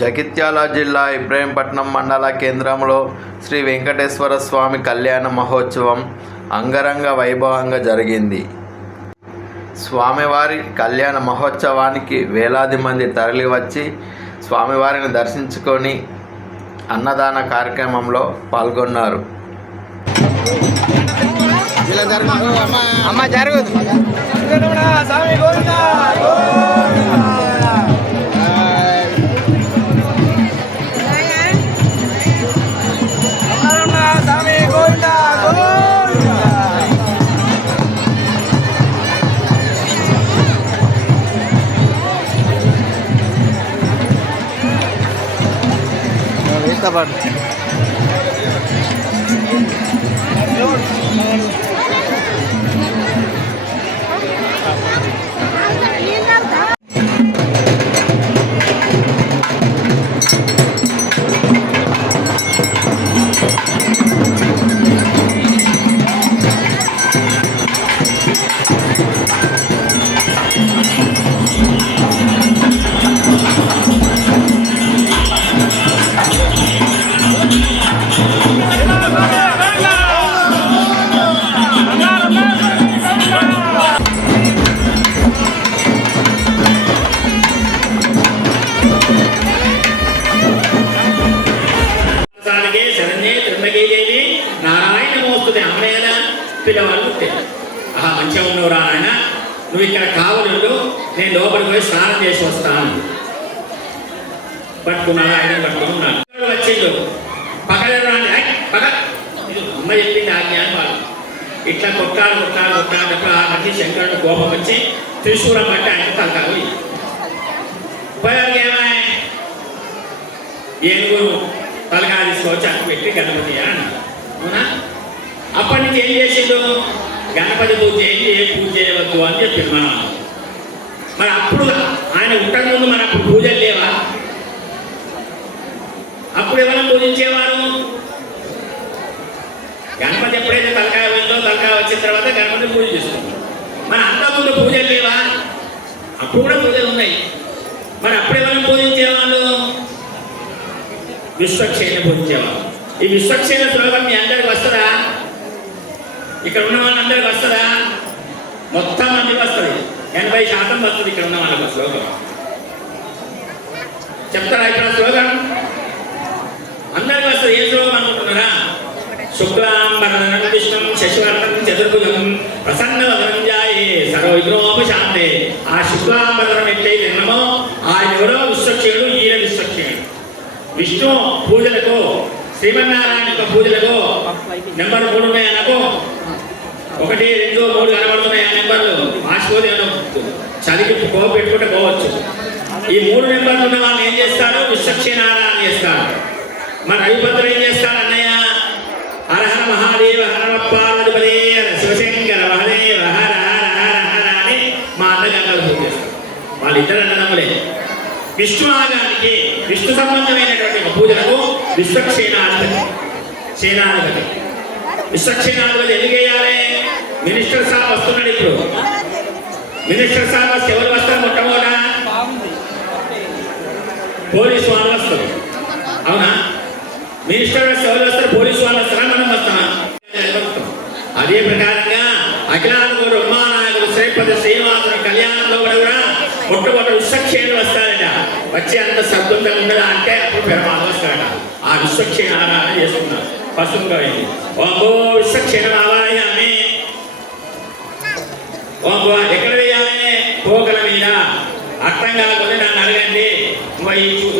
జగిత్యాల జిల్లా ఇబ్రహీంపట్నం మండల కేంద్రంలో శ్రీ వెంకటేశ్వర స్వామి కళ్యాణ మహోత్సవం అంగరంగ వైభవంగా జరిగింది. స్వామివారి కళ్యాణ మహోత్సవానికి వేలాది మంది తరలివచ్చి స్వామివారిని దర్శించుకొని అన్నదాన కార్యక్రమంలో పాల్గొన్నారు. పిల్లవాళ్ళు మంచిగా ఉన్నవరా ఆయన, నువ్వు ఇక్కడ కావలు, నేను లోపలికి పోయి స్నానం చేసి వస్తాను. పట్టుకున్నాడు, ఆయన పట్టుకున్నాడు. వచ్చిండు పక్కన పక్క అమ్మ చెప్పింది ఆజ్ఞ అని వాళ్ళు ఇట్లా కొట్టాడు. ఆ మధ్య శంకరుడు కోపం వచ్చి త్రిశూలం బట్టి ఆయన తలకాలు పోయారు. ఏనుగురు తలకా తీసుకోవచ్చు అట్టు పెట్టి గణపతి అని అవునా. అప్పటి నుంచి ఏం చేసిండు, గణపతి పూజ చేయండి, ఏ పూజ చేయవద్దు అని చెప్పింది మనం. మరి అప్పుడు ఆయన ఉండక ముందు మన అప్పుడు పూజలు లేవా? అప్పుడు ఎవరైనా పూజించేవారు? గణపతి ఎప్పుడైతే తలకాయ వెళ్ళో, తలకాయ వచ్చిన తర్వాత గణపతి పూజ చేస్తుంది. మన అంతకుముందు పూజలు లేవా? అప్పుడు కూడా పూజలు ఉన్నాయి. మరి అప్పుడు ఎవరైనా పూజించేవాళ్ళు? విశ్వక్షేణ పూజించేవాళ్ళు. ఈ విశ్వక్షేణ శ్లోకం మీ అందరికి వస్తుందా? ఇక్కడ ఉన్న వాళ్ళందరికీ వస్తుందా? మొత్తం మందికి వస్తుంది, 80% వస్తుంది ఇక్కడ ఉన్న వాళ్ళకి శ్లోకం. చెప్తారా ఇక్కడ శ్లోకం? అందరికీ వస్తుంది. ఏ శ్లోకం అనుకుంటున్నారా? శుక్లాంబరధరం విష్ణుం శశివర్ణం చతుర్భుజం ప్రసన్నవదనం ధ్యాయే సర్వవిఘ్నోపశాంతే. ఆ శుక్లాంబరధరం ఎట్లయితే విన్నామో ఆయన ఎవరో విశ్వక్షేణుడు, ఈయన విశ్వక్షేణుడు. విష్ణు పూజలకు, శ్రీమన్నారాయణ యొక్క పూజలకు నెంబర్ 3 ఉన్నాయనుకో, 1, 2, 3 కనబడుతున్నాయి. ఆ నెంబర్లు మార్చుకోదు, చదివి పెట్టుకుంటే పోవచ్చు. ఈ 3 నెంబర్లు ఉన్న వాళ్ళు ఏం చేస్తారు? విశ్వక్షేణారాయణ చేస్తారు. మన రవిభద్రుడు ఏం చేస్తారు? అన్నయ్య హరహర మహాదేవ హర పార్వతిపదే శివశంకర మహాదేవ హర హర హర హర అని మా అన్నగారు పూజ చేస్తారు. వాళ్ళిద్దరు అన్నదమ్ములే. విష్ణు ఆగానికి, విష్ణు సంబంధమైనటువంటి పూజలకు విశ్వక్షేణాధిపతి, సేనాధిపతి. విశ్వక్షేణాధిపతి ఎందుకు వేయాలి? మినిస్టర్ సాబ్ వస్తున్నాడు. ఇప్పుడు మినిస్టర్ సాబ్ వస్తే ఎవరు వస్తారు? మొట్టమొదట పోలీసు వాళ్ళు వస్తారు, అవునా? మినిస్టర్ వస్తే ఎవరు వస్తారు? పోలీసు వాళ్ళు వస్తారా, మనం వస్తామా? అదే ప్రకారంగా అఖిలాంగుడు ఉమానాయకుడు శ్రీపతి శ్రీనివాసుడు కళ్యాణంలో కూడా మొట్టమొదటి విశ్వక్షేణులు వస్తారట. వచ్చి అంత సద్దుంగా ఉండదా అంటే అప్పుడు పెరమాలు వస్తారట. ఆ విశ్వక్షేణ ఆరాధన చేస్తున్నారు. పశువుగా అయింది. ఓంగో విశ్వక్షేణం ఆవాయామి. ఓంగో ఎక్కడ వేయాలి? పోగల మీద. అర్థం కాకపోతే నన్ను అడగండి.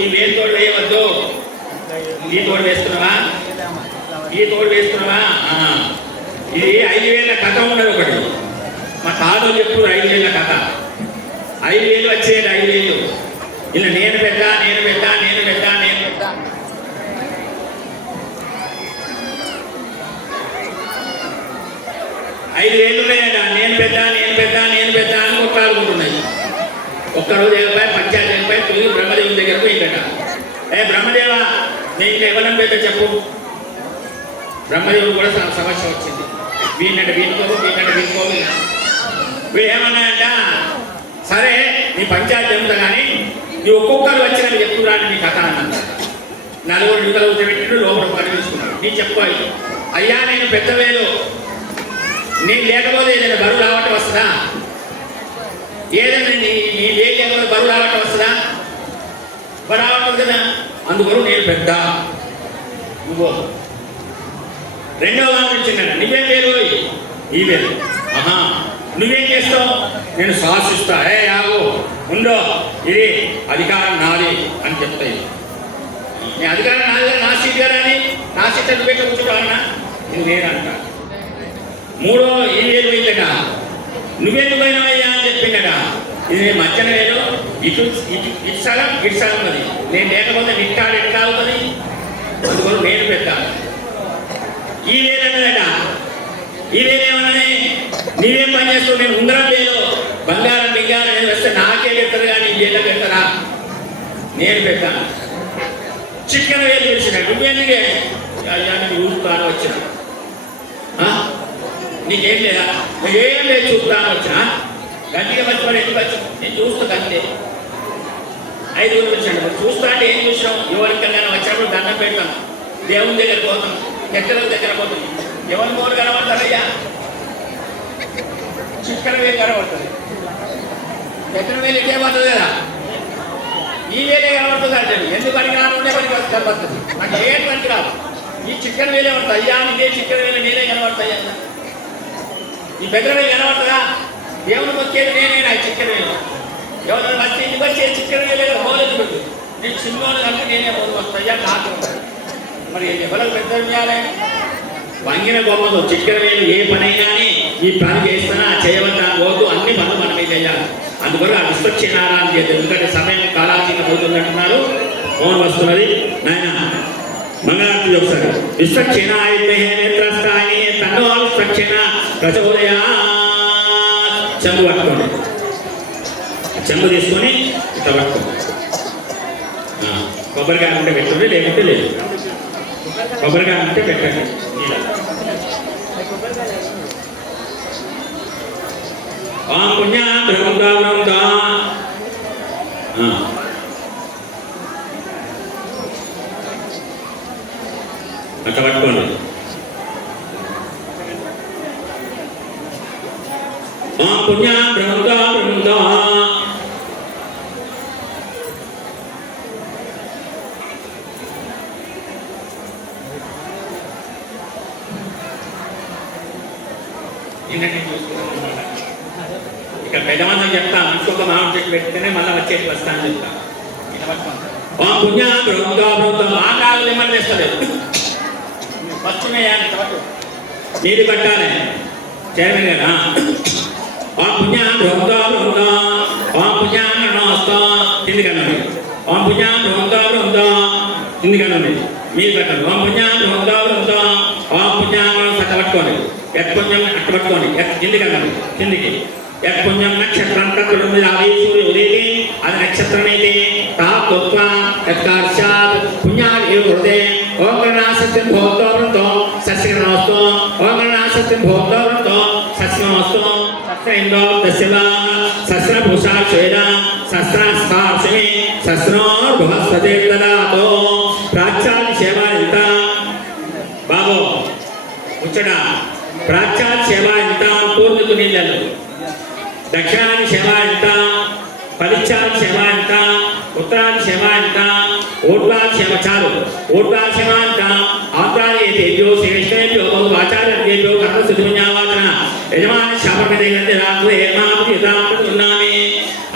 ఈ వేరుతోడు వేయవద్దు. ఈ తోడు వేస్తున్నావా? ఈ తోడు వేస్తున్నావా? ఇది 5,000 కథ ఉన్నది ఒకటి. మా తాను చెప్పు 5,000 కథ. 5,000 వచ్చేది 5,000. ఇలా నేను పెట్టా 5,000 ఉన్నాయట. నేను పెద్ద అని కొట్లాడుకుంటున్నాయి. ఒక్కరోజు వెళ్ళిపోయి పంచాయతీ వెళ్ళిపోయి తిరిగి బ్రహ్మదేవుని దగ్గర పోయిందట. బ్రహ్మదేవ, నేను ఎవరం పెద్ద చెప్పు. బ్రహ్మదేవుడు కూడా సమస్య వచ్చింది. వీళ్ళంటే వీనుకోవు. వీడు ఏమన్నాయంట, సరే నీ పంచాయతీ చెబుతా కానీ నీ ఒక్కొక్కరు వచ్చినట్టు చెప్తురాని నీ కథ నలుగురు యువతలు కూర్చోబెట్టిండు, లోపల పని తీసుకున్నాడు. నీ చెప్పాలి, అయ్యా నేను పెద్ద వేలు, నేను లేకపోతే ఏదైనా బరువు రావటం వస్తుందా? ఏదైనా నీ వేలు లేకపోతే బరువు రావటం వస్తుందా? రావటం కదా. అందువల్ల నేను పెద్ద, నువ్వు రెండవ వారం ఇచ్చిండ. నువ్వేం వేలు? ఈ వేలు. ఆహా, నువ్వేం చేస్తావు? నేను శాసిస్తా. ఆగు, ఉండో, ఇది అధికారం నాది అని చెప్తాయి. నీ అధికారం నాది, నా సీట్ గారు అని, నా సీట్ నువ్వే కూర్చుంటావు అన్నా, ఇది నేనంట. మూడో ఈ వేలు పోయిందట, నువ్వెందుకు పోయినావయ్యా అని చెప్పిందట. ఇది నేను మధ్యన వేలు, ఇటు ఇటు ఇటు సగం ఇటు సగం అది, నేను లేకపోతే నిట్టాడు ఎట్లా అవుతుంది? అందువల్ల నేను పెద్ద. ఈ వేలు అన్నదట, ఈ వేలేమన్నది, నీవేం పని చేస్తావు? నేను ఉంగరం వేలు, బంగారం బింగారం నేను వస్తే నాకే పెడతారు కానీ నీ వేళ్ళ పెడతారా? నేను పెట్టాను. చికెన్ వేలు తెలిసిన నువ్వెందుకే అయ్యా నేను చూస్తాను వచ్చిన, నీకేం లేదా? ఏం లేదు చూస్తాను వచ్చిన, గట్టిగా వచ్చి ఎందుకు వచ్చి నేను చూస్తా అంతే. 5 రోజులు వచ్చాను, చూస్తా అంటే ఏం చూసినాం? ఎవరికైనా వచ్చినప్పుడు దండం పెడతాం, దేవుని దగ్గర పోతాం, ఎక్కల దగ్గర పోతాం. ఎవరి మోడు కనబడతారయ్యా? చికెన్ వేలు కనబడుతుంది. ఎక్కడ వేలు ఎట్టే పడుతుంది కదా, ఈ వేలే కనబడుతుంది అంటే ఎందుకు పనికి రాను ఉండే పనికి కనబడుతుంది. నాకు ఏ పనికి రాదు, ఈ చికెన్ వేలే పడుతుంది. అయ్యా ఇదే చికెన్ వేలు నేనే కనబడతాయి అన్న. ఈ పెద్ద వేలు కనబడుతుందా? దేవునికి వచ్చేది నేనే, నా చికెన్ వేలు. ఎవరైనా వచ్చి ఇంటికి వచ్చే చికెన్ వేలు హోలేదు పెట్టు, నేను సినిమాలు కలిపి నేనే హోలు వస్తాయ్యా నాకు. మరి ఎవరికి పెద్ద చేయాలి? వంగిన బొమ్మతో చికెన్ వేలు ఏ పనైనాని ఈ పని చేస్తున్నా చేయవద్దా పోదు, అన్ని పనులు మనమే చేయాలి. అందువల్ల ఆ విశ్వక్షేణారాన్ని చేద్దాం. ఎందుకంటే సమయం కాలాతీతం అవుతుందంటున్నారు. మౌనం వస్తున్నది నాయన. మంగళారతి ఒకసారి. విశ్వక్షేణాయ నేత్రస్థాయి తన్నో విశ్వక్షేణ ప్రచోదయా. చెంబు పట్టుకోండి, చెంబు తీసుకొని ఇట్లా పట్టుకోండి. కొబ్బరికాయ ఉంటే పెట్టండి, లేకుంటే లేదు. కొబ్బరికాయ ఉంటే పెట్టండి. ఓం పుణ్యా బ్రహ్మదా బ్రహ్మదా. అట్లా పట్టుకోండి. ఓం పుణ్యా బ్రహ్మదా బ్రహ్మదా. ఇక్కడ పెద్దమంది చెప్తాను, ఇంకొక మామిడి చెట్టు పెడితేనే మళ్ళీ వచ్చేటి వస్తాను చెప్తాను. ఓం పుణ్యా బ్రహ్మదా బ్రహ్మదా. ఆకాలు ఏమని వేస్తలేదు, పశ్చిమేయాన్ని పట్టు నీరు కట్టాలి చైర్మన్ గారు. ఓం పుణ్యా బ్రహ్మదా బ్రహ్మదా. ఓం పుణ్యా నమస్తా కింది కనండి. ఓం పుణ్యా బ్రహ్మదా బ్రహ్మదా కింది కనండి, మీరు కట్టండి. ఓం పుణ్యా బ్రహ్మదా బ్రహ్మదా. ఓం పుణ్యా అట్ట పట్టుకోండి, ఎత్పుణ్యం అట్ట పట్టుకోండి, కింది కనండి, కిందికి. యత్పుణ్యం నక్షత్రం తత్సూర్య ఉదయతే, అది నక్షత్రమైతే తాత్వ తత్కార్షాత్ పుణ్యాలు ఏ హృదయ. ఓం గణాసత్యం భోక్తో వృత్తో సస్యనమస్తో. ఓం గణాసత్యం భోక్తో వృత్తో సస్యనమస్తో. సస్రేంద్రో దస్యవా సస్రభూషా శ్వేద సస్రాస్కార్షమే సస్రోర్భువస్పతే దదాతో. ప్రాచ్యాది సేవ ఎంత బాబు ముచ్చట. ప్రాచ్యాది సేవ ఎంత? పూర్ణకు నీళ్ళు. దక్షిణాది సేవ ఎంత? పలిచ్చాది సేవ ఎంత? ఉత్తరాది సేవ ఎంత? ఓట్లాది సేవ చాలు. ఓట్లాది సేవ ఎంత? ఆంధ్రాదేభ్యో శ్రేష్ఠేభ్యో బహు ఆచార్యేభ్యో కర్మ శుద్ధిపుణ్యావాచన యజమాని శాపకృతేనామి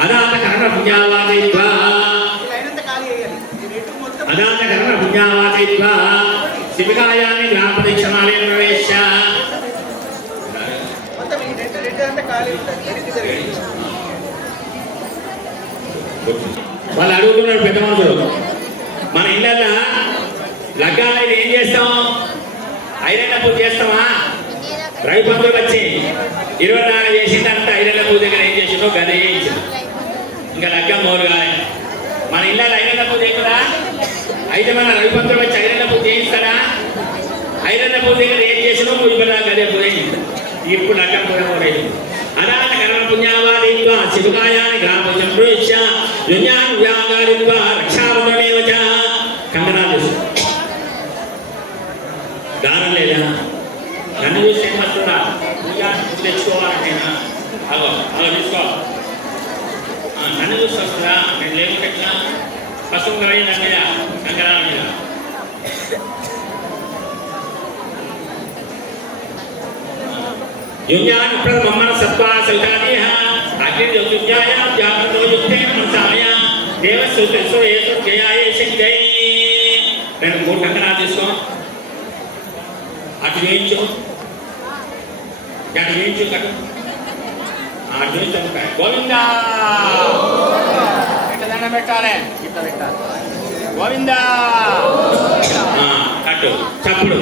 అదాత కర్మ పుణ్యావాచయిత్వా. అదాత కర్మ పుణ్యావాచయిత్వా శివికాయాన్ని గ్రామపరీక్షమాలయం ప్రవేశ. వాళ్ళు అడుగుతున్నారు పెద్ద మనుషులు, మన ఇళ్ళల్లో లగ్గాలు ఏం చేస్తాం? ఐరన్న పూజ చేస్తామా? రవి పంతులు వచ్చి 24 చేసిందంట. ఐరన్న పూజ దగ్గర ఏం చేసిందో గదే చేయించింది, ఇంకా లగ్గం మోరు కాలే. మన ఇళ్ళల్లో ఐరన్న పూజ అవుతుందా? అయితే మన రవి పంతులు వచ్చి ఐరన్న పూజ చేయిస్తాడా? ఐరన్న పూజ దగ్గర ఏం చేసినో ఇప్పుడు గదే పూజ చేయింది. ఇప్పుడు లగ్గం పూజ మోరైంది. అదాన కర్మ పుణ్యావాదిత్వ శివకాయాన్ని గ్రామం ప్రవేశ యున్యాన్ వ్యాగారిత్వ రక్షాబంధమేవ చ. కంకణాలు పశువుంగరై దాని మీద కంకణాల మీద యుజ్ఞాన ప్రథమన సత్వా సవితాదేహ అగ్నిర్యుజ్ఞాయ జాగ్రత్తో యుక్తేన మనసాయ దేవస్సుతో ఏతో జయాయ శక్తై రెండు మూడు కంకణాలు తీసుకో అటు వేయించు అటు వేయించు కట్టు అటు వేయించు గోవిందా ఎట్లా పెట్టాలి ఇట్లా పెట్టాలి గోవిందా కట్టు చప్పుడు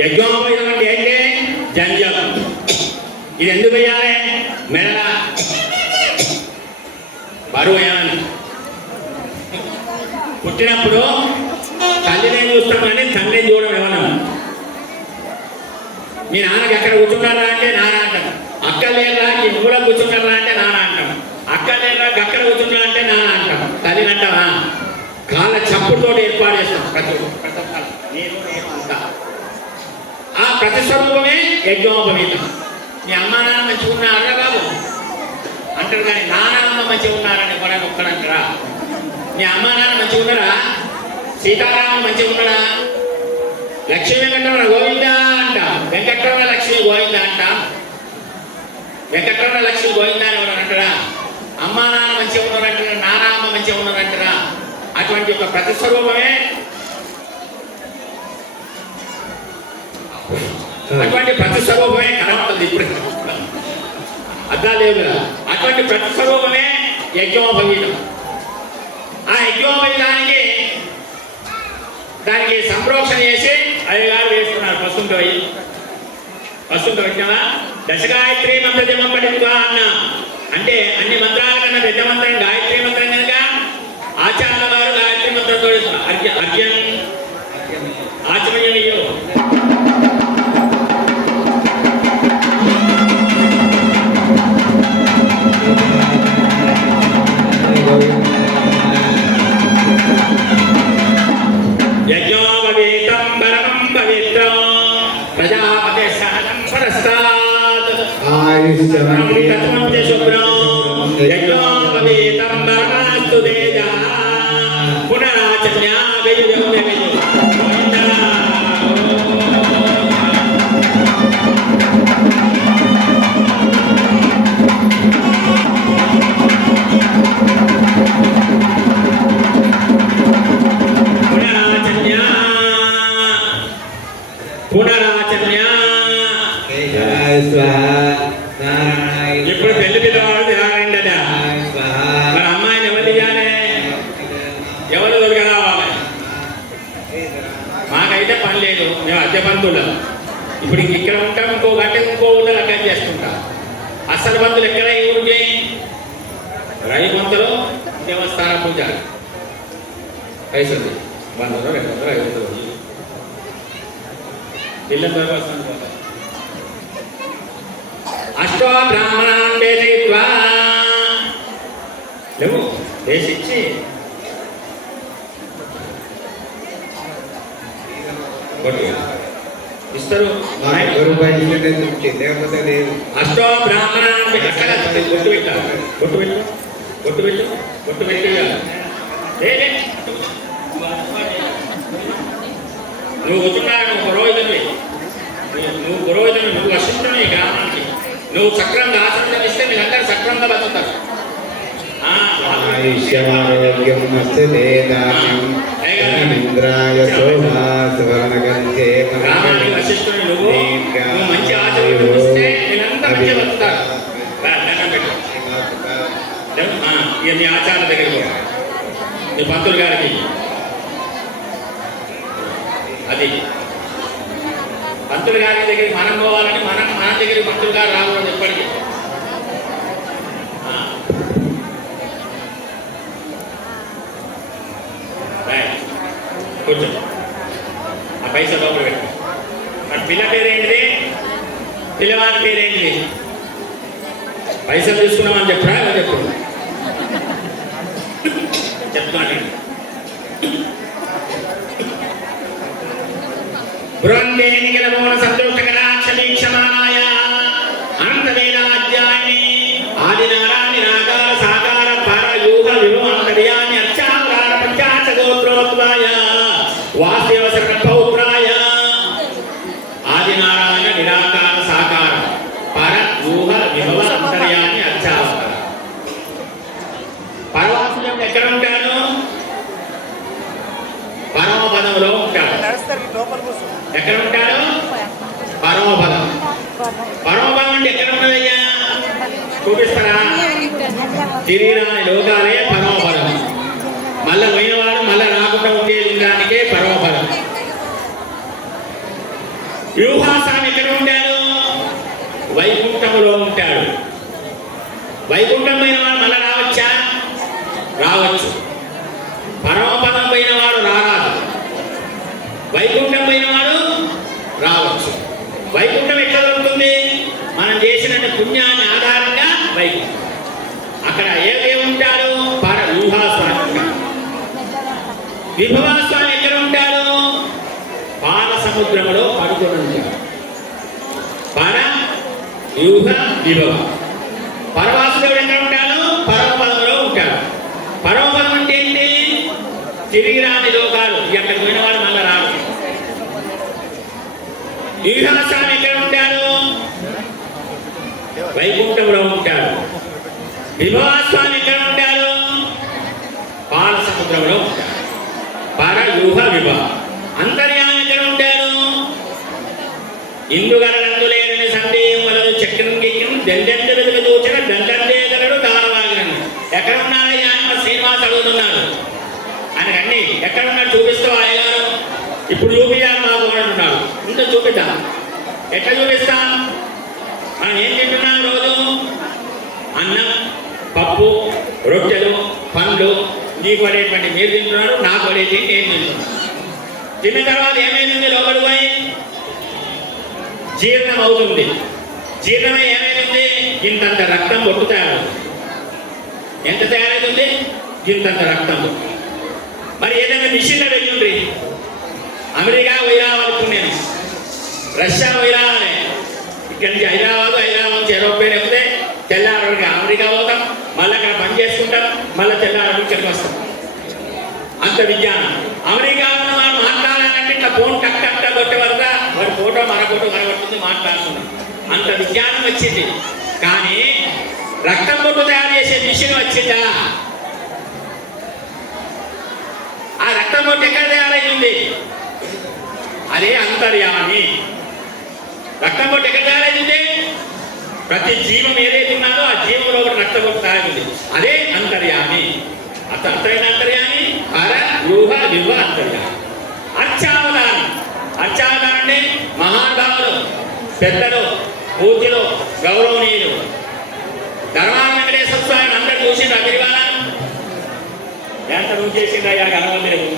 యజ్ఞోపవీతం అంటే ఏంటి జంజం ఇది ఎందుకు వేయాలి మెడ బరువు వేయాలి పుట్టినప్పుడు తల్లిని చూస్తామని తండ్రిని చూడడం ఏమన్నా మీ నాన్నకి ఎక్కడ కూర్చుంటారా అంటే నాన్న అంటాం అక్క లేరా కూడా కూర్చుంటారా అంటే నాన్న అంటాం అక్క లేరా అక్కడ కూర్చుంటారా అంటే నాన్న అంటాం తల్లిని అంటావా కాళ్ళ చప్పుడుతో ఏర్పాటు చేస్తాం ప్రతి ఒక్కరు నేను అంతా ఆ ప్రతిస్వరూపమే యజ్ఞోపవీతం మీ అమ్మా నాన్న మంచిగా ఉన్నారా బాబు అంటారు కానీ నాన్న మంచిగా ఉన్నారని కూడా ఒక్కడంటారా మీ అమ్మా నాన్న మంచిగా ఉన్నారా సీతారాములు మంచిగా ఉన్నారా లక్ష్మీ వెంకటరమణ గోవిందా అంట వెంకటరమణ లక్ష్మీ గోవిందా అంట వెంకటరమణ లక్ష్మీ గోవిందా అని ఎవరు అంటారా అమ్మా నాన్న మంచిగా ఉన్నారంటారా నాన్న అమ్మ మంచిగా ఉన్నారంటారా అటువంటి ఒక ప్రతిస్వరూపమే అటువంటి ప్రతిస్వరూపమే కనబడుతుంది ఇప్పుడు అద్దా లేవు కదా అటువంటి ప్రతిస్వరూపమే యజ్ఞోపవీతం ఆ యజ్ఞోపవీతానికి దానికి సంప్రోక్షణ చేసి అయ్యగారు వేస్తున్నారు పశువుతో పెట్టినావా దశగాయత్రి మంత్ర జపం పడిందిగా అన్న అంటే అన్ని మంత్రాల కన్నా పెద్ద మంత్రం గాయత్రి మంత్రం కనుక ఆచార్య వారు గాయత్రి మంత్రంతో అర్ఘ్యం ఆచమనీయో యజ్ఞోపవీతం పరమం పవిత్రం ప్రజాపతే సహనం పరస్తాత్ ఆయుష్యమంత్రి శుభ్రం యజ్ఞోపవీతం పరమాస్తు తేజః పునరాచన్యాగయుజం ఇప్పుడు పెళ్లి పిల్లవాడు తినాలండి మరి అమ్మాయిని ఎవరు తీయాలి ఎవరు దొరిక రావాలి మాకైతే పని లేదు మేము అద్దె బంధువులం ఇప్పుడు ఇక్కడ ఉంటాం ఇంకో గంట ఇంకో ఊళ్ళో లగ్గం చేసుకుంటాం అసలు బంధువులు ఎక్కడ ఈ ఊరికి రైబంతులు దేవస్థాన పూజ పైసలు 100 200 500 పిల్లల దేవస్థానం పోతారు అష్టో బ్రాహ్మణాన్ వేదయిత్వా లేవు వేసిచ్చి ఇస్తారు అష్టో బ్రాహ్మణాన్ బొట్టు పెట్టాలి బొట్టు పెట్టి నువ్వు కూర్చున్నా నువ్వు పురోహితుడివి నువ్వు వశిష్ఠుని ఈ గ్రామానికి నువ్వు సక్రంగా ఆచరణ ఇస్తే మీరందరూ సక్రంగా బతుకుతారు గ్రామానికి వశిష్ఠుని నువ్వు మంచి ఆచరణ ఇస్తే మీరంతా మంచిగా బతుకుతారు నీ ఆచార్య దగ్గరికి నీ పంతులు గారికి అది పంతులు గారి దగ్గరికి మనం పోవాలని మన దగ్గరికి పంతులు గారు రాకూడదు ఎప్పటికీ. కూర్చో, ఆ పైసా లోపల పెట్టు. మరి పిల్ల పేరేంటిది, పిల్లవాడి పేరేంటిది? పైసలు తీసుకున్నామని చెప్పరా చెప్పు చెప్తాను. బృహందేనికల భవన సంతోషకరాక్షమీక్షమాయ అనంతవేదాధ్యాయిని ఆదినారాయణ నాగార సాకార పర యూహ విభవ అంతర్యామి అర్చావతార పంచాశ గోత్రోద్భాయ వాసుదేవ శరణ పౌత్రాయ ఆదినారాయణ నిరాకార సాకార పర యూహ విభవ అంతర్యామి అర్చావతార. పరవాసుదేవుడు ఎక్కడ ఉంటాడు? పరమపదంలో ఉంటాడు. ఎక్కడ ఉంటాడు? పరమపదం. పరమపదం అంటే ఎక్కడ ఉన్నదయ్యా చూపిస్తారా? తిరిగిరాని లోకాలే పరమపదం. మళ్ళా పోయినవాడు మళ్ళా రాకుండా ఉండే లింగానికే పరమపదం. వ్యూహాస్వామి ఎక్కడ ఉంటాడు? వైకుంఠములో ఉంటాడు. వైకుంఠం పోయిన వాడు మళ్ళా రావచ్చా? రావచ్చు. పరమపదం పోయిన వాడు రారాదు. వైకుంఠం పోయిన వాడు రావచ్చు. వైకుంఠం ఎక్కడ ఉంటుంది? మనం చేసిన పుణ్యాన్ని ఆధారంగా వైకుంఠం. అక్కడ ఏముంటాడు? పర వ్యూహాస్వామి. విభవాస్వామి ఎక్కడ ఉంటాడు? పాల సముద్రంలో పడుకొని ఉంటాడు. పర వ్యూహ విభవ. పరవాసుదేవుడు ఎక్కడ ఉంటాడు? పరమపదంలో ఉంటాడు. పరమపదం అంటే ఏంటి? తిరిగి రాని లోకాలు. ఎక్కడికి పోయిన వాడు మళ్ళా రాడు. వ్యూహాస్వామి ఎక్కడ ఉంటాడు? వైకుంఠంలో ఉంటాడు. విభవాస్వామి ఎక్కడ ఉంటాడు? పాల సముద్రంలో ఉంటాడు. పర వ్యూహ విభవ. అంతర్యామి ఎక్కడ ఉంటాడు? ఇందుగలందు లేని సందేహం వలన చక్రం గిక్యం దండెంత వెతుక దూచిన దండందేగలడు దానవాగినను. ఎక్కడ ఉన్నాడయ్యా అని మా శ్రీనివాస్ అడుగుతున్నాడు. ఆయన అన్ని ఎక్కడ ఉన్నాడు చూపిస్తావు అయ్యగారు? ఇప్పుడు చూపించాలి మాకు అంటున్నాడు. ఇంత చూపిద్దాం. ఎట్లా చూపిస్తాం? మనం ఏం తింటున్నాం రోజు? అన్నం, పప్పు, రొట్టెలు, పండ్లు. నీకు పడేటువంటి మీరు తింటున్నారు, నాకు పడేది నేను తింటున్నాను. తిన్న తర్వాత ఏమైంది? లోపలికి పోయి జీర్ణం అవుతుంది. జీర్ణమై ఏమైంది? ఇంతంత రక్తం బొట్టు తయారవుతుంది. ఎంత తయారవుతుంది? ఇంతంత రక్తం. మరి ఏదైనా మిషన్లో వెళ్ళిండ్రి, అమెరికా పోయి రావాలనుకున్నాను, రష్యా పోయి రావాలి. ఇక్కడి నుంచి హైదరాబాద్ నుంచి ఏరోప్లేన్ ఎక్కితే తెల్లారికి అమెరికా పోతాం, మళ్ళీ అక్కడ పని చేసుకుంటాం, మళ్ళీ తెల్లారికి ఇక్కడికి వస్తాం. అంత విజ్ఞానం. అమెరికాలో మనం మాట్లాడాలంటే ఇట్లా ఫోన్ టక్ టక్ టక్ కొట్టే వరకు వాడి ఫోటో మన ఫోటో కనబడుతుంది, మాట్లాడుతున్నాం. అంత విజ్ఞానం వచ్చింది. కానీ రక్తం బొట్టు తయారు చేసే మిషన్ వచ్చిందా? ఆ రక్తం బొట్టు ఎక్కడ తయారైంది? అదే అంతర్యామి. రక్తం బొట్టు ఎక్కడ తయారైంది? ప్రతి జీవం ఏదైతే ఉన్నదో ఆ జీవంలో ఒకటి రక్తం బొట్టు తయారైంది. అదే అంతర్యామి. అర్థమైన అంతర్యామి పర వ్యూహ విభవ అంతర్యామి. అర్చావతారం. అర్చావతారం అంటే మహానుభావులు, పెద్దలు, పూజ్యులు, గౌరవనీయులు. ధర్మాన వెంకటేశ్వర స్వామిని అందరూ చూసిండ్రు. అభివాదం ఎంత నువ్వు చేసిండ్రయ్యా కనవలేదు.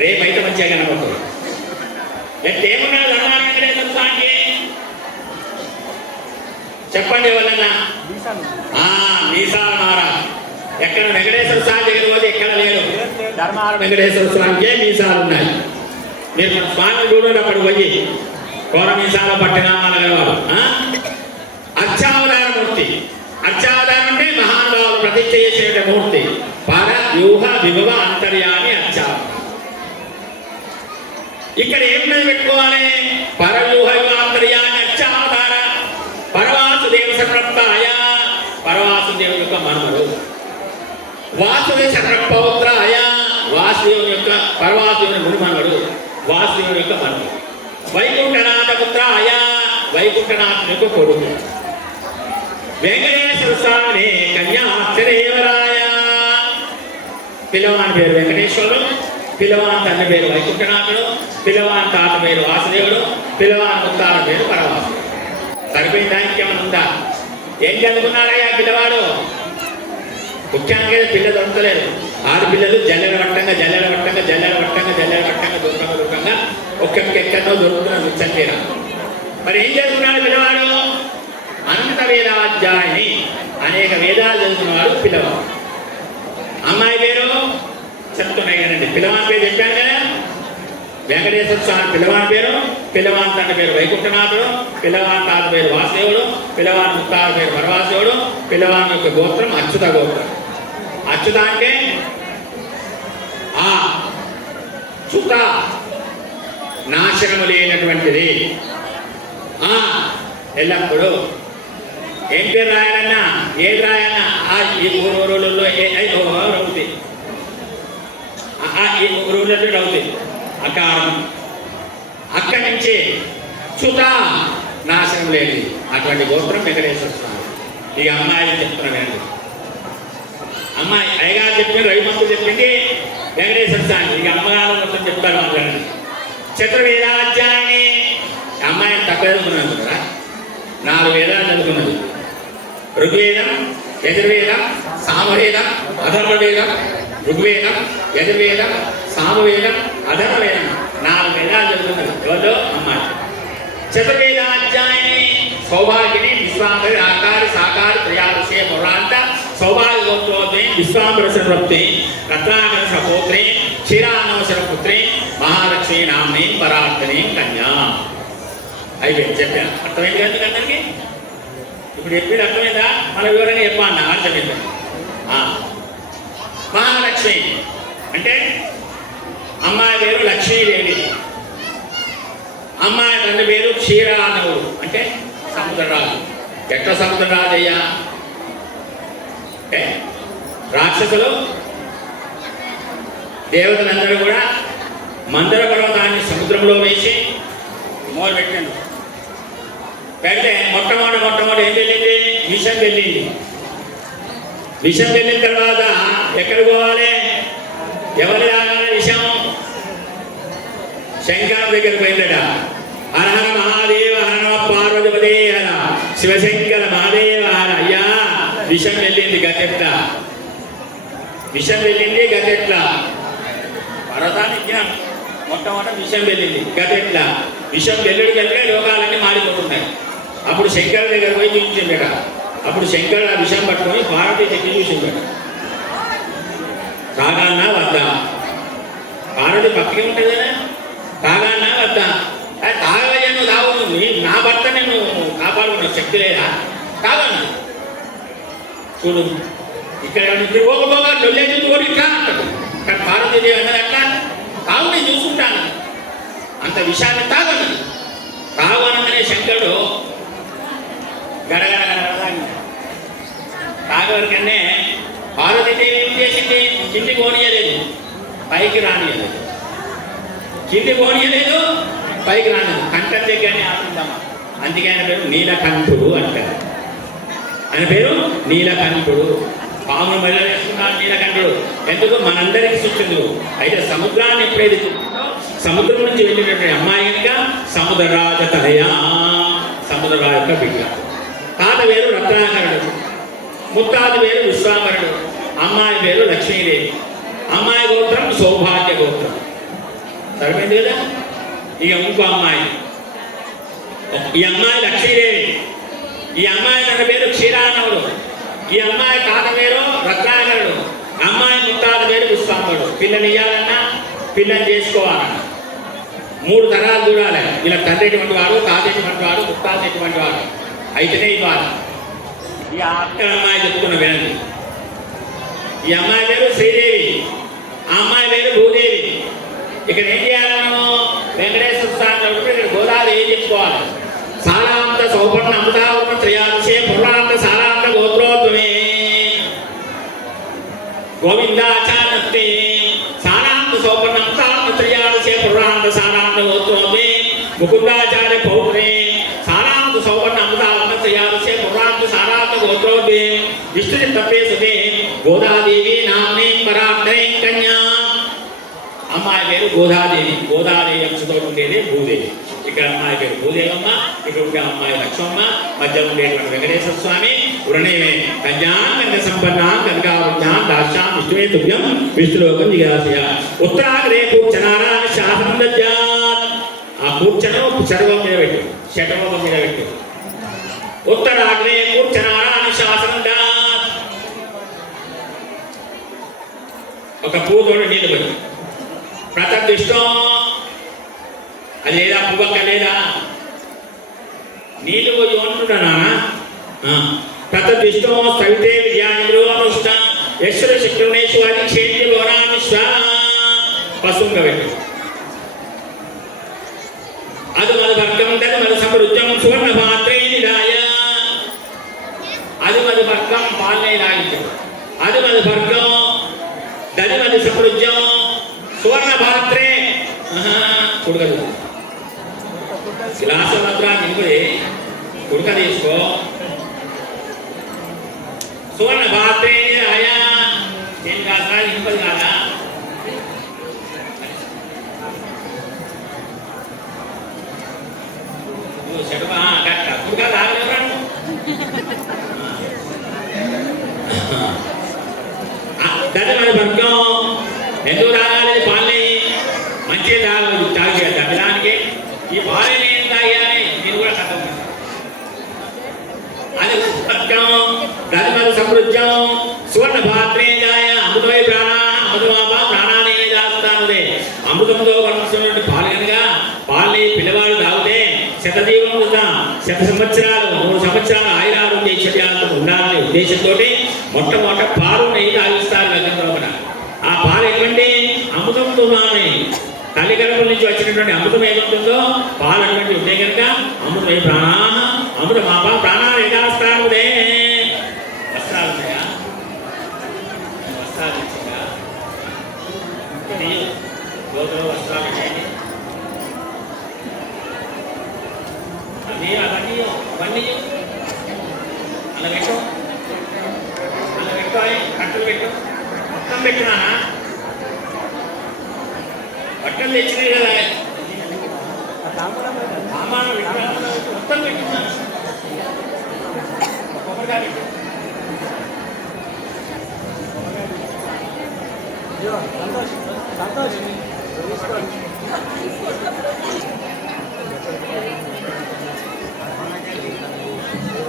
రేపైతే మంచిగా కనబడుతుంది. ఏమున్నాడు ధర్మాన వెంకటేశ్వర స్వామికి? చెప్పండి ఎవరన్నా. మీసాల మారా. ఎక్కడ వెంకటేశ్వర స్వామి దగ్గర పోతే ఎక్కడ లేరు. ధర్మాన వెంకటేశ్వర స్వామికే మీసాలు ఉన్నాయి. మీరు మన స్వామిని చూడండి. అప్పుడు పోయి కోర మీసాల పట్టినామాల గలవాడు. అర్చావతార మూర్తి. అర్చావతారం అంటే మహానుభావులు ప్రతిష్ఠ చేసే మూర్తి. పర వ్యూహ విభవ అంతర్యామి అర్చావతారం. ఇక్కడ ఏమిటది పెట్టుకోవాలి? పర వ్యూహ విభవ అంతర్యామి అర్చావతార. పరవాసుదేవ సంప్రాయ. పరవాసుదేవుని యొక్క మనవడు. వాసుదేవ సంప్రపౌత్రాయ. వాసుదేవుని యొక్క పరవాసుదేవుని మునిమనుడు. వాసుదేవుని యొక్క మనవడు. వైకుంఠనాథ పుత్రాయ. వైకుంఠనాథుని యొక్క కొడుకు. వెంకటేశ్వర స్వామి కన్యాశ్చరేవరాయ. పిల్లవాని పేరు వెంకటేశ్వరుడు, పిల్లవాని తండ్రి పేరు వైకుంఠనాథుడు. పిల్లవాని తాత పేరు వాసుదేవుడు, పిల్లవాని ముత్తాత పేరు పరవాసుడు. సరిపోయిన దానికి ఏమైనా ఉందా? ఏం చదువుకున్నాడయ్యా పిల్లవాడు? ముఖ్యంగా పిల్ల దొరకలేదు. ఆడపిల్లలు జల్లెల వట్టంగా దూరంగా ఒక్కెక్కడో దొరుకుతున్నారు విచ్చంతీరా. మరి ఏం చదువుకున్నాడు పిల్లవాడు? అనంత వేదాధ్యాయుని, అనేక వేదాలు చదువుకున్నవాడు పిల్లవాడు. అమ్మాయి పేరు చెప్తున్నాయి కదండి. పిల్లవాని పేరు చెప్పాను కదా, వెంకటేశ్వర స్వామి పిల్లవాని పేరు. పిల్లవాని తండ్రి పేరు వైకుంఠనాథుడు, పిల్లవాని తాత పేరు వాసుదేవుడు, పిల్లవాని ముత్తాత పేరు పరవాసుదేవుడు. పిల్లవాని యొక్క గోత్రం అచ్యుత గోత్రం. అచ్యుత అంటే ఆ చుత నాశనము లేనటువంటిది. ఎల్లప్పుడూ ఏం పేరు రాయాలన్నా, ఏది రాయాలన్నా ఈ ఊళ్ళలో రౌతి, ఈ ఊళ్ళలో రౌతి అకారం. అక్కడి నుంచి చుత నాశనం లేదు అటువంటి గోత్రం వెంకటేశ్వర స్వామి. ఈ అమ్మాయిని చెప్తున్నానండి. అమ్మాయి అయ్యగారు చెప్పింది, రవిమంతుడు చెప్పింది వెంకటేశ్వర స్వామి. ఇక అమ్మగారు మొత్తం చెప్తారు మాట్లాడండి. చతుర్వేదాధ్యాయుని. అమ్మాయిని తక్కువ చదువుకున్నాను కదా, 4 వేదాలు చదువుకున్నది. ఋగ్వేదం, యజుర్వేదం, సామవేదం, అధర్వవేదం. ఋగ్వేదం, యజుర్వేదం, సామవేదం, అధర్వవేదం 4 వేదాలు చదువుకున్నది. ఎవరో అమ్మాయి. చతుర్వేదాధ్యాయుని సౌభాగ్యని విశ్వాంబరి ఆకారి సాకారి త్రయాదశే పురాంత సౌభాగ్య గోత్రోద్వయం విశ్వాంబరసర వృత్తి రత్నాకరసర పోత్రే క్షీరానవసర పుత్రే మహాలక్ష్మీ నామ్ని పరార్థని కన్యా. అయిపోయింది చెప్పాను. అర్థమైంది కదా అందరికి? ఇప్పుడు చెప్పేది అర్థమైందా? మన వివరంగా చెప్పాలన్నా అర్థమైందా? మహాలక్ష్మి అంటే అమ్మాయి పేరు లక్ష్మీదేవి. అమ్మాయి తండ్రి పేరు క్షీరానవుడు అంటే సముద్రరాజు. ఎట్లా సముద్రరాజు అయ్యా అంటే రాక్షసులు దేవతలందరూ కూడా మందర పర్వతాన్ని సముద్రంలో వేసి మొదలు పెట్టాను. పెడితే మొట్టమొదటి ఏం వెళ్ళింది? విషం వెళ్ళింది. విషం వెళ్ళిన తర్వాత ఎక్కడికి పోవాలి? ఎవరి తాగాలి విషం? శంకర దగ్గర పోయిందట. హరహర మహాదేవ హర నమ పార్వతిపదే హర శివశంకర మహాదేవ హర. అయ్యా విషం వెళ్ళింది గతెట్ల, విషం వెళ్ళింది గతెట్ల. పర్వతాన్ని ఇచ్చినాం, మొట్టమొదటి విషం వెళ్ళింది గతెట్ల. విషం వెల్లుడికి వెళ్తే లోకాలన్నీ మారిపోతున్నాయి. అప్పుడు శంకర దగ్గర పోయి చూపించిందట. అప్పుడు శంకరుడు ఆ విషయం పట్టుకొని పార్వతి చెప్పి చూసిందట. తాగాన్నా వద్దా? పార్వతి పక్కనే ఉంటుంది కదా, తాగాన్నా వద్దా? తాగవయ్యా, నువ్వు తాగు, నా భర్త నేను కాపాడుకున్న శక్తి లేదా? తాగన్నా చూడు, ఇక్కడ పోకపోగా లొల్లేసి కూడా ఇట్లా అంటాడు. కానీ పార్వతీదేవి అన్నది అట్లా, తాగు నేను చూసుకుంటాను, అంత విషయాన్ని తాగన్నది. తాగనగానే శంకరుడు గడగడ తాగవరకనే పార్వతీదేవి ఏం చేసింది? కింది కోనియలేదు, పైకి రానియలేదు. కింది కోనియలేదు, పైకి రానియలేదు. కంఠం దగ్గరనే ఆడుతుందమ్మా. అందుకే ఆయన పేరు నీలకంఠుడు అంటారు. ఆయన పేరు నీలకంఠుడు. పామును మెల్ల వేసుకున్నాడు నీలకంఠుడు. ఎందుకు? మనందరికీ సూచనలు. అయితే సముద్రాన్ని ఎప్పుడైతే చూస్తుందో సముద్రం నుంచి వెళ్ళినటువంటి అమ్మాయి కనుక సముద్రరాజ తనయా, సముద్రరాజు యొక్క బిడ్డ. తాత పేరు రత్నాకరుడు, ముత్తాత పేరు విశ్వాంబరుడు, అమ్మాయి పేరు లక్ష్మీదేవి. అమ్మాయి గోత్రం సౌభాగ్య గోత్రం. సరిపోయింది కదా? ఇక ఇంకో అమ్మాయి, ఈ అమ్మాయి లక్ష్మీదేవి. ఈ అమ్మాయి తన పేరు క్షీరానవుడు. ఈ అమ్మాయి తాత పేరు రత్నాకరుడు. అమ్మాయి ముత్తాత పేరు విశ్వాంబరుడు. పిల్లని ఇవ్వాలన్నా, పిల్లని చేసుకోవాలన్నా 3 తరాలు చూడాలి. ఇలా తండ్రి ఎటువంటి వాడు, తాత ఎటువంటి వాడు, ముత్తాత ఎటువంటి వాడు అయితేనే ఇవ్వాలి. ఈ అక్కడ అమ్మాయి చెప్తున్న వినండి. ఈ అమ్మాయి పేరు శ్రీదేవి, ఆ అమ్మాయి పేరు భూదేవి. ఇక్కడ ఏం చేయాలి మనము? వెంకటేశ్వర స్వామి ఇక్కడ గోదావరి ఏం చెప్పుకోవాలి? సారాంత సౌపర్ణ అమృతావరణ త్రయాదశే పురాంత సారాంత గోత్రోద్వమే గోవిందాచార్యస్తే సారాంత సౌపర్ణ అమృతావరణ త్రయాదశే పురాంత సారాంత గోత్రోద్వమే ముకుందాచార్య పౌత్రే సారాంత సౌపర్ణ అమృతావరణ త్రయాదశే పురాంత సారాంత గోత్రోద్వమే విష్ణుని తప్పే సుతే గోదాదేవి నామ్నే పరార్థనే కన్యా. అమ్మాయి పేరు గోదాదేవి. గోదాదేవి అంశతో ఉండేది భూదేవి. ఇక్కడ అమ్మాయి పేరు భూదేవమ్మ, ఇక్కడ ఉండే అమ్మాయి లక్ష్మమ్మ, మధ్య ఉండేటువంటి వెంకటేశ్వర స్వామి. వృణేమే కన్యాం కన్య సంపన్నాం కనకావృత్యాం దాస్యాం విష్ణువే తుభ్యం విష్ణులోకం జిగాసయ. ఉత్తరాగ్రే కూర్చనారాయణ శాసనం దద్యాత్. ఆ కూర్చను చర్వం మీద పెట్టు, శటవం మీద పెట్టు. ఉత్తరాగ్రే కూర్చనారాయణ శాసనం దాత్. ఒక పూతోడు నీళ్ళు పెట్టు. ప్రతద్దిష్టం అది లేదా పువ్వక్క లేదా నీళ్ళు పోయి అంటున్నానా. ప్రతద్దిష్టం సవితే విద్యానిష్ట యశ్వర శుక్రనేశు అది క్షేత్ర గౌరామిశ్వ. పశువుగా పెట్టు. అది మధు భర్గం దది మధు సమృద్ధం సువర్ణ పాత్రే నిదాయ. అది మధు భర్గం పాలనే రాయించు. అది మధు భర్గం దది మధు సమృద్ధం సువర్ణ పాత్రే. కుడకదు గ్లాసు మాత్రం నింపుది. కుడక తీసుకో. సువర్ణ పాత్రే నిదాయ. నేను కాస్త నింపది కాదా. భర్గం ఎందుకు తాగాలి పాలని మంచిగా తాగలేదు. తాగే తగ్గడానికి ఈ పాలని నేను తాగాలి నేను కూడా కథం. అది భర్గం దళిమల సమృద్ధం సువర్ణ పాత్రేజాయ అమృతమై ప్రాణ అమృతమాప ప్రాణాన్ని దాస్తానుదే. అమృతంతో వర్ణిస్తున్నటువంటి పాలు కనుక పాలని పిల్లవాడు తాగితే శతజీవం శత సంవత్సరాలు 3 సంవత్సరాలు ఆయురారోగ్య ఐశ్వర్యాలతో ఉండాలనే ఉద్దేశంతో మొట్టమొదట పాలు నెయ్యి తాగిస్తారు లగ్నంలో. ఆ పాలు ఎటువంటి అమృతంతో తల్లి గర్భం నుంచి వచ్చినటువంటి అమృతం ఏముంటుందో పాలు అటువంటి ఉంటే కనుక అమృతమై ప్రాణ అమృతమాప ప్రాణాలు ఏదాస్తానుదే. వస్త్రాలు ఉన్నాయా? వస్త్రాలు ఇచ్చిందా? గోతులో వస్త్రాలు ఉన్నాయండి. అవన్నీ అలా పెట్టు. అలా పెట్టు. కట్టలు పెట్టు. మొత్తం పెట్టినా బట్టలు తెచ్చినాయి కదా. మొత్తం పెట్టినా కొబ్బరికాయ పెట్టు.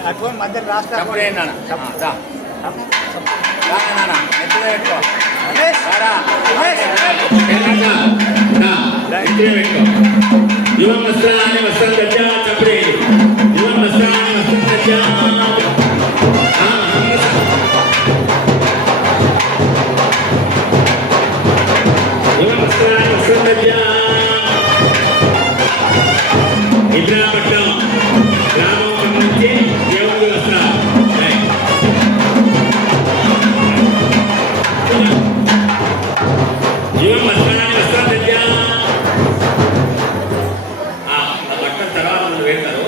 అటువంటి మధ్య రాష్ట్ర యువం వస్త్రాన్ని వస్త్రం దద్యా చప్పుడే. యువం వస్త్రాన్ని వస్త్రం దద్యా. యువం వస్త్రాన్ని వస్త్రం దద్యా. నిద్రాపట్నం గ్రామం సంబంధించి దేవుడి వస్త్రాలు. యువం వస్త్రాన్ని వస్త్రం దద్యా. బట్టల తర్వాత మనం వేస్తారు.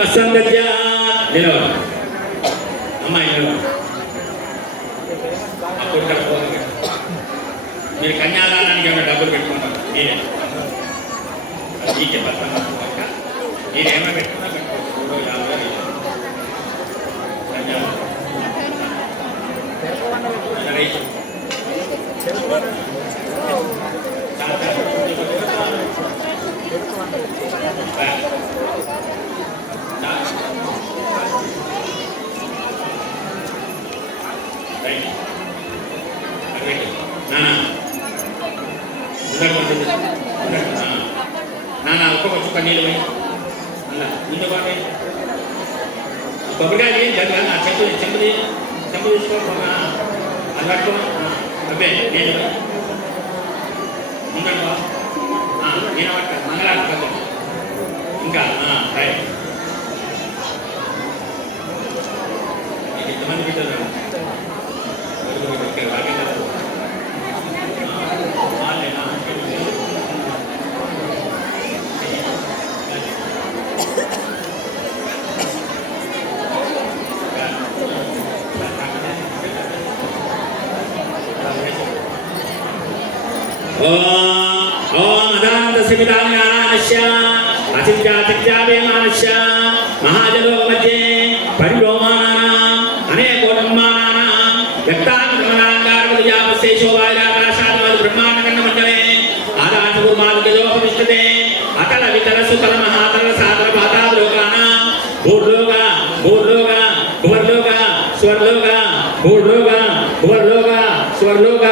వసంతజ్ఞ నిలవ అమ్మాయి నిలవ. అప్పుడు మీరు కన్యాదానానికి ఏమైనా డబ్బులు పెట్టుకుంటారు. ఈ చెప్పారు మీరేమో పెట్టుకున్నా పెట్టుకోవచ్చు. 50. ఒక్కొక్క చుక్క నీళ్ళు పోయి అలా ఇంట్లో పడి కొబ్బరికాయ దగ్గర చెంపు తీసుకోకుండా అది పట్టుకో అబ్బే నేను ఉండండి బా నేను పట్ట మంగళారతి ఇంకా రైట్ ఎంతమంది బిడ్డలు ओम अदानंद सिविदान्यानानश्य अचित्यातित्यावेमानश्य महाजलो मध्ये परिलोमानानां अनेकोन्मानानां व्यक्तानुगमनांगारवलयावसे शोभायाकाशादिवद ब्रह्माण्डकण्डमण्डले आदाशपूर्वादिगजोपतिष्ठते अतल वितल सुतल महातल सातल पातालोकानां भूर्लोक भूर्लोक भुवर्लोक स्वर्लोक भूर्लोक भुवर्लोक स्वर्लोक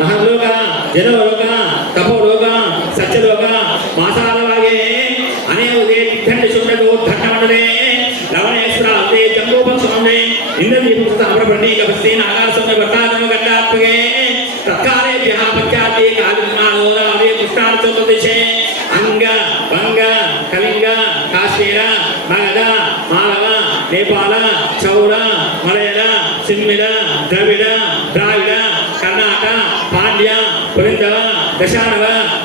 महर्लोक जनलोक तपोलोक सत्यलोक मासालवागे अनेके खंड शुभ्रतो धन्यमंडले लवणेश्वर अल्पे जम्बूपक्षमंडले इंद्रदीपस्थ अमरपण्डी कपस्ते नागासुंदर वर्ताजम गड्डात्मके तत्काले विहापत्याते कालिनालोदावे कृष्णार्चोतदेशे अंग भंग कलिंग काश्मीर मगध मालव नेपाल चौर मलयाळ सिंहळ द्रविड द्राविड कर्नाटक पांड्य पुरंदर दशानव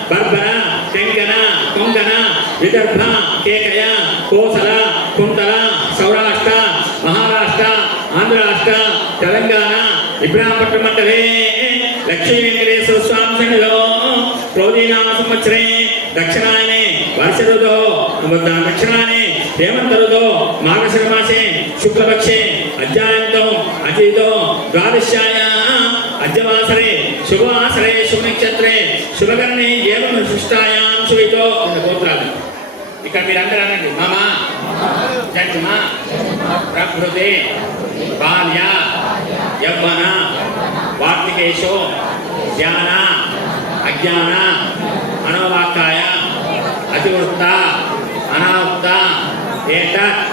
बर्बर तेंगन कोंकण विदर्भ केकय कोसल कुंतल सौराष्ट्र महाराष्ट्र आंध्र राष्ट्र तेलंगाण इब्राहिमपट्टण मंडले लक्ष्मी वेंकटेश्वर स्वामी सन्निधिलो क्रोधीनाम संवत्सरे दक्षिणायने वर्ष ऋतौ दक्षिणायने हेमंत ऋतौ मार्गशीर्ष मासे शुक्लपक्षे अध्यायन्तो अजीतो द्वादश्यायां अद्यवासरे शुभवासरे शुभनक्षत्रे शुभकर्णे एवं सृष्टायां शुभितो गोत्राలు ఇక్కడ మీరందరూ అనండి మమ జన్మ ప్రకృతి బాల్య యవ్వన వార్తికేశో జ్ఞాన అజ్ఞాన మనోవాక్కాయ అతివృత్త అనావృత్త ఏతత్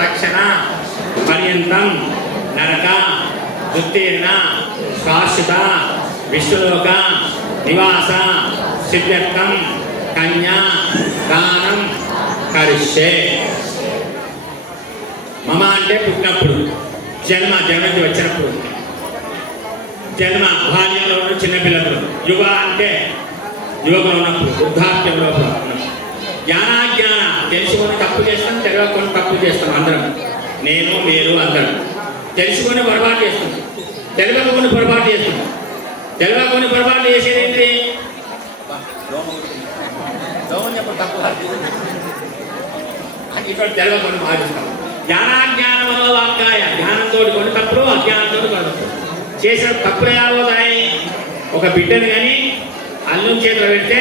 తక్షణ పర్యంతం నరక ఉత్తీర్ణ శాశ్వత విశ్వలోక నివాస సిద్ధ్యర్థం కన్యా దానం కరిష్యే మమ అంటే పుట్టినప్పుడు జన్మకి వచ్చినప్పుడు జన్మ బాల్యంలో ఉన్న చిన్నపిల్లలు యువ అంటే యువకులు ఉన్నప్పుడు వృద్ధాప్యంలో ఉన్నప్పుడు జ్ఞానాజ్ఞాన తెలుసుకొని తప్పు చేస్తాం తెలియకొని తప్పు చేస్తాం అందరం నేను మీరు అందరం తెలుసుకొని పొరపాటు చేస్తాం తెలియకొని పొరపాటు చేస్తాం తెలియకొని పొరపాటు చేసేది ఏంటి ఇక్కడ తెలియకొని భావిస్తాం జ్ఞానాజ్ఞానంలో వాక్కాయ జ్ఞానంతో కొన్ని తప్పులు అజ్ఞానంతో కొన్ని చేసిన తప్పులు ఎలా పోతాయి ఒక బిడ్డను కానీ అల్లం చేతిలో పెడితే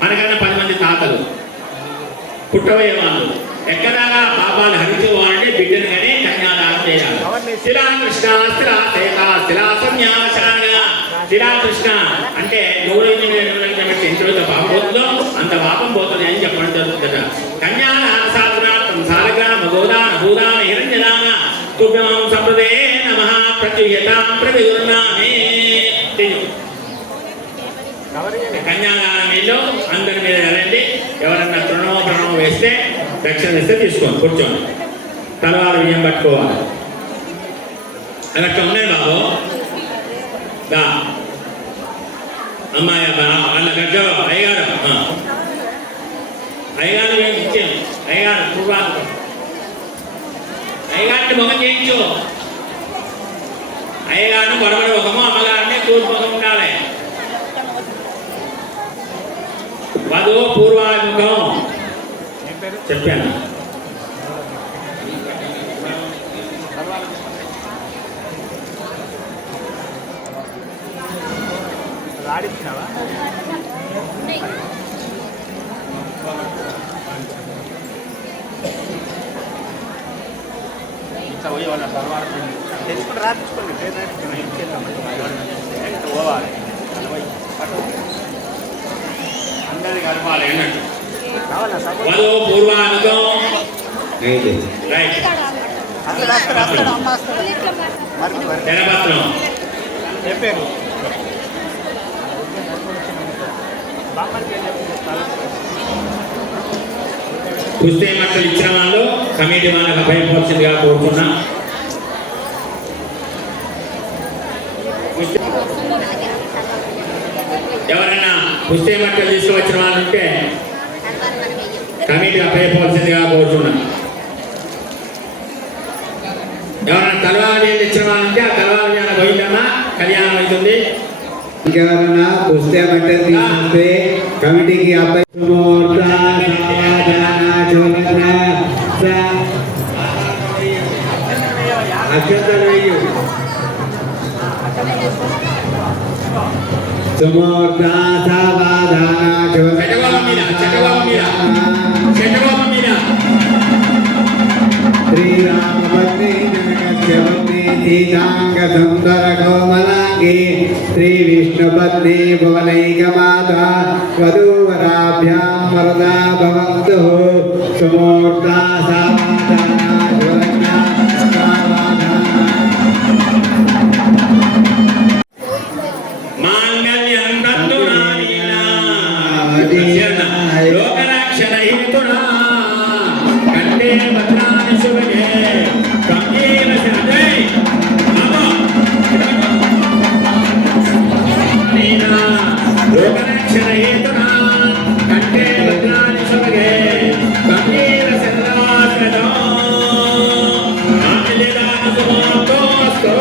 మనకన్నా 10 మంది తాతలు పుట్టబోయే వాళ్ళు ఎక్కడాగా పాపాలు హరించుకోవాలంటే బిడ్డను కానీ కన్యాదానం చేయాలి శిలా కృష్ణ శిలా సేత శిలా సన్యాసాన శిలా కృష్ణ అంటే 108 ఎంత పాపం పోతుందో అంత పాపం పోతుంది అని చెప్పడం జరుగుతుందట కన్యాదాన సాధనార్థం సాలగ్రామ గోదాన భూదాన హిరణ్యదాన తుభ్యం సంప్రదే నమః ప్రత్యుయతాం ప్రతిగురునామే కన్యాదానంలో అందరి మీద వెళ్ళండి ఎవరన్నా తృణమో వేస్తే దక్షిణ ఇస్తే తీసుకోండి కూర్చోండి తలవారు బియ్యం పట్టుకోవాలి అది అక్కడ ఉన్నాయి బాబు దా అమ్మాయి వాళ్ళ గడ్డ అయ్యగారు అయ్యగారు ఇచ్చాను అయ్యగారు పూర్వాలు అయ్యగారిని ముఖం చేయించు అయ్యగారిని పొడబడి ముఖము అమ్మగారిని తూర్పు ముఖం ఉండాలి వధు పూర్వాభిముఖం చెప్పాను ఆడిచ్చినావా పోయి వాళ్ళ తర్వాత తెలుసుకుని రాపించుకోండి పోవాలి అందరినీ కలపాలి అన్నట్టు కావాలా సపోర్ట్ వదో పూర్వానుగం రైట్ తెరపత్రం చెప్పారు బామ్మకి కుస్తీ మట్టలు ఇచ్చిన వాళ్ళు కమిటీ వాళ్ళకి అభయపరిచిందిగా కోరుకున్నా. ఎవరైనా కుస్తీ మట్టలు తీసుకువచ్చిన వాళ్ళు ఉంటే కమిటీ అభయపరిచిందిగా కోరుతున్నా. ఎవరైనా తలవారి ఇచ్చిన వాళ్ళు ఉంటే ఆ తలవారి పోయిందమ్మా కళ్యాణం అవుతుంది. ఇంకెవరన్నా పుస్తే బట్టలు తీసుకొస్తే కమిటీకి అబ్బాయి అక్షంతలు వేయు సుమూర్త సమాధాన చట్టబాబు మీద శ్రీరామపత్ని జనకస్యపత్ని సీతాంగ సుందర కోమలాంగి శ్రీ విష్ణుపత్ని భువనైకమాత వధూవరాభ్యాం వరదా భవంతు సుమూర్త లోకరక్షణ హేతునా కంటే భద్రాని శుభగే గంభీర శరదై లోకరక్షణ హేతునా కంటే భద్రాని శుభగే గంభీర శరదాశ్రదో ఆంజలిదాన సుమోస్తోస్తో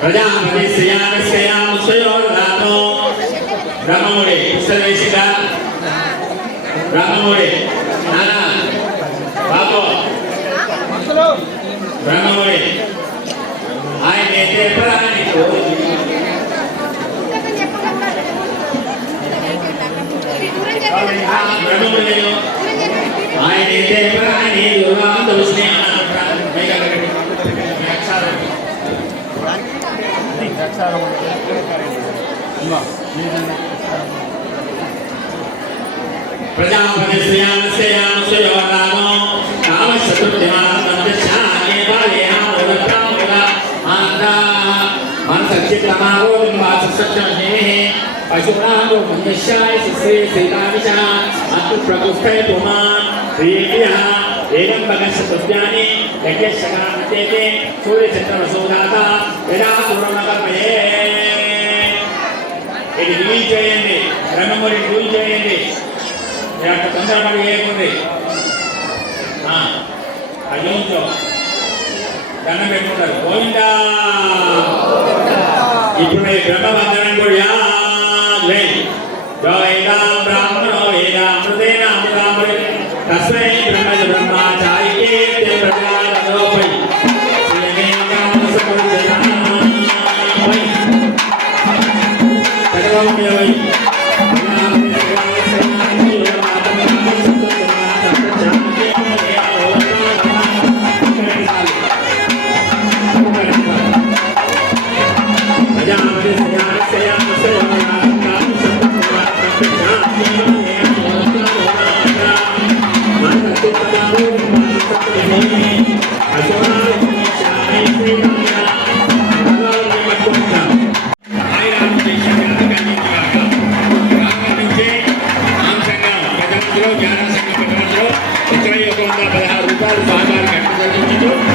ప్రజాపతి శ్రేయాశ్రయాముషయోర్రామో బ్రహ్మముడి పుస్తవేశిక బ్రహ్మముడి నానా బాబు బ్రహ్మముడి ఆయన అయితే ప్రాణికు బ్రహ్మముడి ఆయన అయితే ప్రాణి దుర్వాదోష్ణి ప్రజాపతి శ్రేయాశ్రయాముషయోర్రామో కామశత్రుత్యమానందశానే బాలేహామోదత్తాముద ఆందా మనసచ్చిత్తమావోదం వాససచ్చమహే పశునామో మందశాయ శ్రీ శ్రీరామిష అత్తు ప్రకుస్థే పుమాన్ ప్రియః ఏకం భగశతుభ్యాని యజ్ఞశకామతేతే సూర్యచంద్రవసోదాత యదా పూర్ణకల్పయే ఇది రిలీజ్ చేయండి, బ్రహ్మమురి రిలీజ్ చేయండి. మీరు అక్కడ తొందరపడి చేయకండి. అయ్యించో దండం పెట్టుకుంటారు. పోయిందా ఇప్పుడు మీరు బ్రహ్మవందనం కూడా యాద్వై వేదాం బ్రాహ్మణో వేదామృతేన అమృతామృత తస్మై బ్రహ్మజ బ్రహ్మాచార్యే ప్రజాదోపై రూపాయలు సహకారం కట్టడం